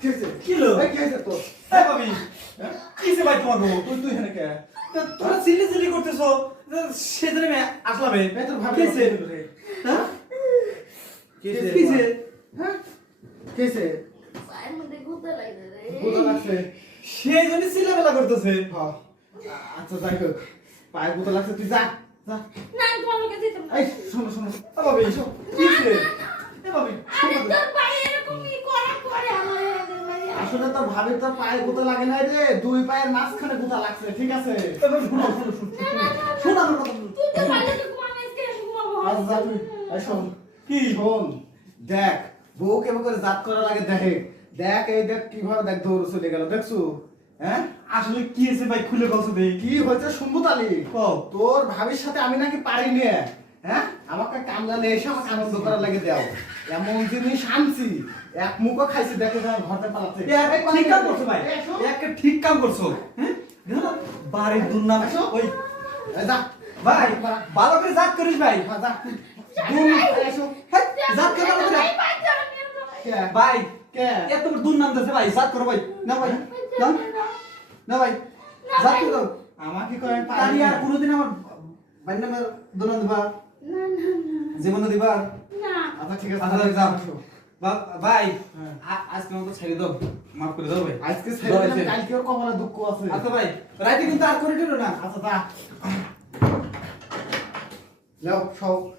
কি হয়েছে? কি হলো? এই, কি হয়েছে তোর? হ্যাঁ ভাবি হ্যাঁ? কিসে ভাই তোমার গো তুই তুই এখানে কে? তা তোমরা চিল্লি চিল্লি করতেছো তা সেজন্য আমি আসলাম এ। তোর ভাবি? রে? হ্যাঁ? কিসে? কিসে? হ্যাঁ? কিসে? পায়ের মধ্যে গুঁতো লাগছে রে। গুঁতো লাগছে? সেই জন্য চিল্লাবেলা করতেছে হ্যাঁ। আচ্ছা যাই হোক পায়ে গুঁতো লাগছে তুই যা যা না, তোমার কাছে যেতাম এই শোনো শোনো ভাবি কিসে এ ভাবি আসলে তোর ভাবির তোর পায়ে গুঁতো লাগে নাই রে দুই পায়ের মাঝখানে গুঁতো লাগছে ঠিক আছে? এ ভাবি শোনো শোনো শোনো। না, না, না, না। শোনো আমার কথা তুই তো ভালো তো ঘুমানো আজকে ঘুমাবো। আচ্ছা যা শোন কি? শোন? দেখ বউ কেমন করে জাত করা লাগে দেখে দেখ এই দেখ কীভাবে দেখ দৌড় চলে গেল দেখছ? হ্যাঁ? আসলে কি হয়েছে ভাই? খুলে বলছো কি হয়েছে শুনব তালি তোর ভাবির সাথে আমি নাকি পারি নিয়ে হ্যাঁ? আমাকে কামলা নিয়ে এসে আমাকে আনন্দ করার লাগে দেও। এমন জিনিস আনছি। এক মুখও খাইছি দেখে তোমার ঘরতে পালাচ্ছে। ঠিক কাম করছ ভাই। একটা ঠিক কাম করছ। হ্যাঁ? দেখো না, বাড়ির দুর্নাম ওই যা। ভাই ভালো করে জাত করিস ভাই। হ্যাঁ, জাত করে ভাই, ভাই, যাও, নিয়ে যাও। কে? ভাই কে? এত দুর্নাম দিছে ভাই জাত করো ভাই। না ভাই না? না। ভাই জাত করে। আমাকে কয়। আর কোনোদিন আমার নামের দুর্নাম দিবা। না, না, না, জীবন দিবা? না। আচ্ছা ঠিক আছে। আচ্ছা যাও। বা- ভাই। হ্যাঁ। আ- আজকে মতো ছেড়ে দাও। মাফ করে দাও ভাই। আজকে ছেড়ে দাও, দিলাম, ছেড়ে। কমলা দুঃখ আছে। আচ্ছা ভাই রাতে কিন্তু আর করে দিল না। আচ্ছা যা যাও সব